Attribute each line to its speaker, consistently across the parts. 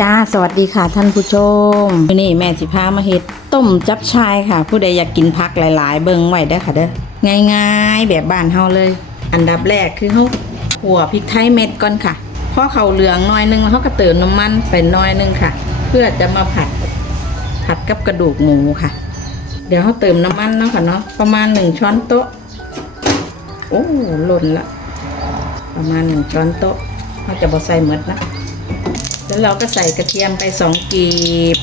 Speaker 1: จ้าสวัสดีค่ะท่านผู้ชมวันนี้แม่สิพามาเฮ็ดต้มจับชายค่ะ ผู้ใดอยากกินผักหลาย ๆ เบิ่งไว้ได้ค่ะเด้อง่ายๆ แบบบ้านเฮาเลย อันดับแรกคือเฮาขั่วพริกไทยเม็ดก่อนค่ะพอเขาเหลืองน้อยนึงแล้วเฮาก็เติมน้ำมันไปน้อยนึงค่ะ เพื่อจะมาผัดผัดกับกระดูกหมูค่ะ เดี๋ยวเขาเติมน้ำมันเนาะค่ะเนาะประมาณหนึ่งช้อนโต๊ะโอ้หล่นละประมาณหนึ่งช้อนโต๊ะเขาจะบอใส่หมดนะ แล้วเราก็ใส่กระเทียมไปสองกีบ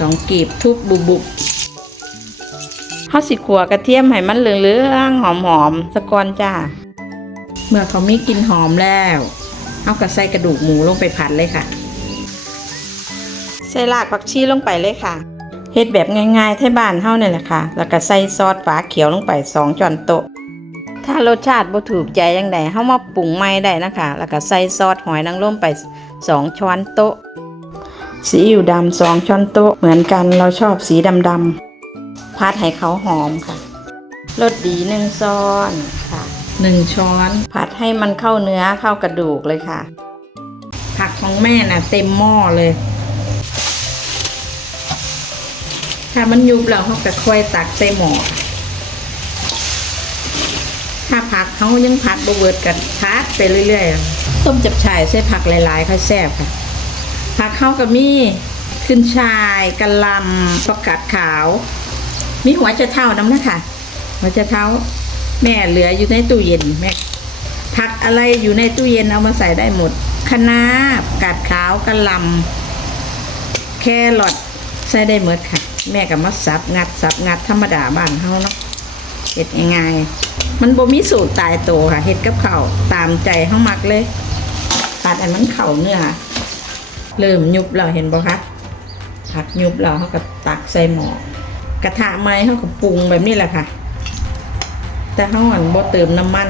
Speaker 1: สองกีบทุบบุบบุบเขาสิขัวกระเทียมให้มันเหลืองๆหอมๆสะกอนจ้า เมื่อเขามีกลิ่นหอมแล้วเขาก็ใส่กระดูกหมูลงไปผัดเลยค่ะ ใส่รากผักชีลงไปเลยค่ะเฮ็ดแบบง่ายๆที่บ้านเฮานี่แหละค่ะ แล้วก็ใส่ซอสฝาเขียวลงไปสองช้อนโต๊ะ ถ้ารสชาติบ่ถูกใจยังไงเฮามาปรุงใหม่ได้นะคะ แล้วก็ใส่ซอสหอยนางรมไปสองช้อนโต๊ะ ซีอิ๊วดำสองช้อนโต๊ะเหมือนกันเราชอบสีดำๆพัดให้เขาหอมค่ะรสดีหนึ่งช้อนค่ะหนึ่งช้อน ผัดให้มันเข้าเนื้อเข้ากระดูกเลยค่ะ ผักของแม่น่ะ เต็มหม้อเลย ถ้ามันยุบแล้วเขาก็ค่อยตักใส่หม้อ ถ้าผักเขายังผัดบเวิร์ดกันพัดไปเรื่อยๆ ต้มจับฉ่ายใส่ผักหลายๆค่อยแซ่บค่ะ ผักเขาก็มีขึ้นชายกะลำผักกาดขาว มีหัวจะเท่าน้ำนะค่ะหัวจะเท้าแม่เหลืออยู่ในตู้เย็นแม่ผักอะไรอยู่ในตู้เย็นเอามาใส่ได้หมดคะน้ากาดขาวกะลำแครอทใส่ได้หมดค่ะ แม่ก็มาสับงัดสับงัดธรรมดาบ้านเฮาเนาะ เฮ็ดง่ายๆมันบ่มีสูตรตายตัวค่ะเฮ็ดกับข้าวตามใจเฮามักเลยตัดให้มันเข้าเนื้อเริ่มยุบแล้วเห็นบ่คะผักยุบแล้วเขาก็ตักใส่หม้อกระทะไม้เขาก็ปรุงแบบนี้แหละค่ะ แต่เขาหันบ่เติมน้ำมัน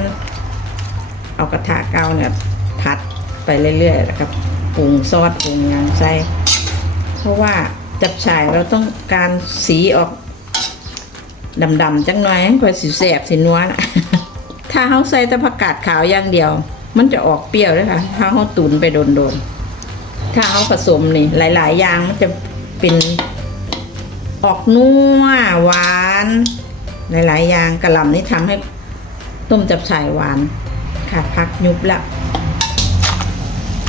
Speaker 1: เอากระทะเกาเนี่ยผัดไปเรื่อยๆแล้วก็ปรุงซอสปรุงยังใส่เพราะว่าจับฉ่ายเราต้องการสีออก ดำๆจังหน่อยเพื่อสีแสบสีนัวนะถ้าเขาใส่แต่ผักกาดขาวอย่างเดียว มันจะออกเปรี้ยวด้วยค่ะถ้าเขาตุนไปโดนๆถ้าเอาผสมนี่หลาย ๆ อย่างมันจะเป็นออกนัวหวาน หลายๆอย่างกระหล่ำนี่ทำให้ต้มจับฉ่ายหวานค่ะพักยุบละ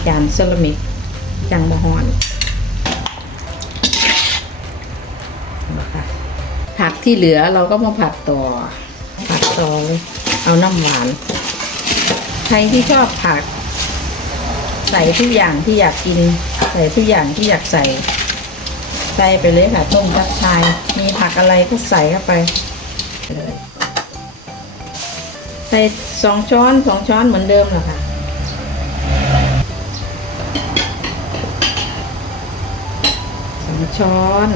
Speaker 1: จานเซรามิกจังบะฮอนนะคะ ผักที่เหลือเราก็มาผัดต่อ ผัดต่อเลยเอาน้ำหวาน ใครที่ชอบผัก ใส่ทุกอย่างที่อยากกิน ใส่ทุกอย่างที่อยากใส่ ใส่ไปเลยค่ะต้มจับชายมีผักอะไรก็ใส่เข้าไปเลยใส่สองช้อนสองช้อนเหมือนเดิมแหละค่ะสองช้อน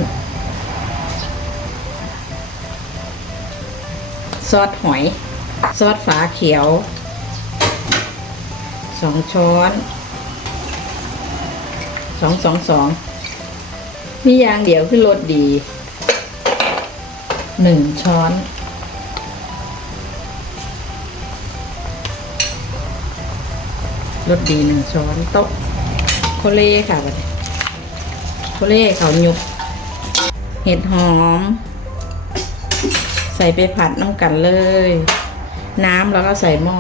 Speaker 1: อสหอย ซอสฝาเขียวสองช้อนสองสองสองมียางเดียวคือรสดีหนึ่งช้อนรสดีหนึ่งช้อนโต๊ะโคเล่ค่ะบัดนี้โคเล่เขาหยุบเห็ดหอม ใส่ไปผัดน้ำกันเลย น้ำแล้วก็ใส่หม้อ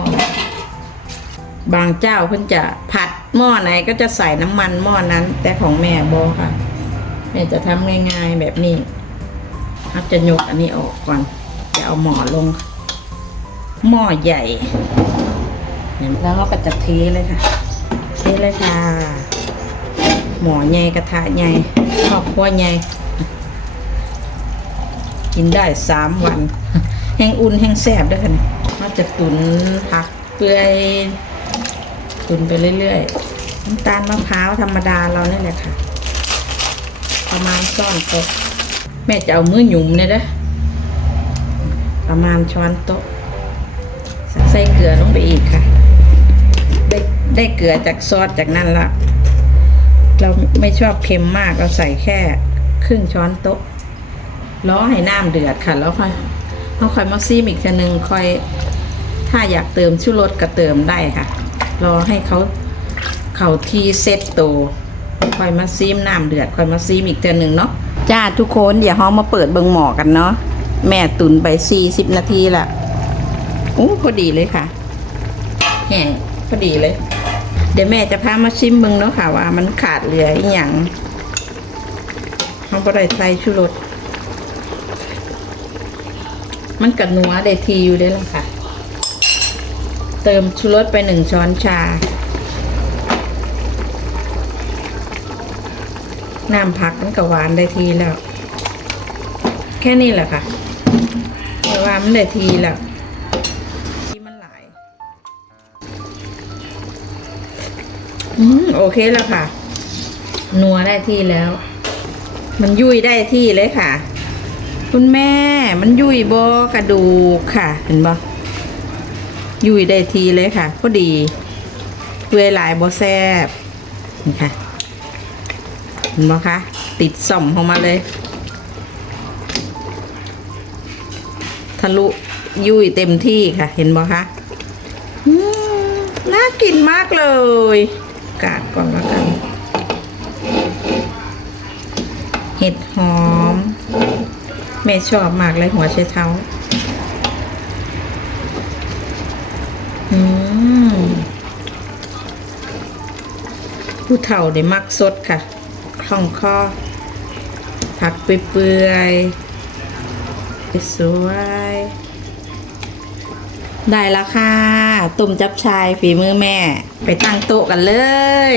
Speaker 1: บางเจ้าเพิ่นจะผัดหม้อไหนก็จะใส่น้ำมันหม้อนั้น แต่ของแม่บอค่ะ แม่จะทำง่ายๆแบบนี้เราจะยกอันนี้ออกก่อน จะเอาหม้อลง หม้อใหญ่ แล้วเราก็จะเทเลยค่ะ เทเลยค่ะ หม้อใหญ่กระทะใหญ่ครอบครัวใหญ่ กินได้สามวัน แห้งอุ่นแห้งแซ่บด้วยค่ะเนี่ยเราจะตุนผักเปื่อยตุนไปเรื่อยๆน้ำตาลมะพร้าวธรรมดาเรานี่แหละค่ะ ประมาณช้อนโต๊ะแม่จะเอามือหยุ่มเนี่ยเด้อประมาณช้อนโต๊ะใส่เกลือลงไปอีกค่ะ ได้ได้เกลือจากซอสจากนั่นละเราไม่ชอบเค็มมากเราใส่แค่ครึ่งช้อนโต๊ะ ล้อให้น้ำเดือดค่ะ แล้วค่อยเราค่อยมาซีมอีกทีหนึ่งค่อยถ้าอยากเติมชูรสก็เติมได้ค่ะ รอให้เขาเขาที่เซ็ตโตวค่อยมาซีมน้ำเดือดค่อยมาซีมอีกเทื่อหนึ่งเนาะจ้าทุกคนเดี๋ยวเฮามาเปิดเบิงหมอกันเนาะแม่ตุนไป40นาทีละอู้พอดีเลยค่ะแห้งพอดีเลย เดี๋ยวแม่จะพามาชิมเบิงเนาะค่ะว่ามันขาดเหลืออีหยังเฮาบ่ได้ใส่ชูรส มันกับนัวได้ทีอยู่ได้แล้วค่ะ เติมชูรสไปหนึ่งช้อนชา น้ำพักมันก็หวานได้ทีแล้ว แค่นี้แหละค่ะแต่ว่ามันได้ทีแล้วที่มันหลายอืมโอเคแล้วค่ะ นัวได้ที่แล้ว มันยุ่ยได้ที่เลยค่ะ คุณแม่มันยุ่ยบอกระดูกค่ะ เห็นบ่ยุ่ยได้ทีเลยค่ะพอดีเวลายบอแซบนี่ค่ะเห็นบ่คะติดส่อมเข้ามาเลย ทะลุยุ่ยเต็มที่ค่ะ เห็นบ่คะน่ากินมากเลย กาดก่อนแล้วกัน เห็ดหอม แม่ชอบมากเลยหัวไชเท้า อืมผู้เฒ่าได้มักสดค่ะคล่องคอผักเปื่อยๆสวย ได้แล้วค่ะ ตุ่มจับชายฝีมือแม่ ไปตั้งโต๊ะกันเลย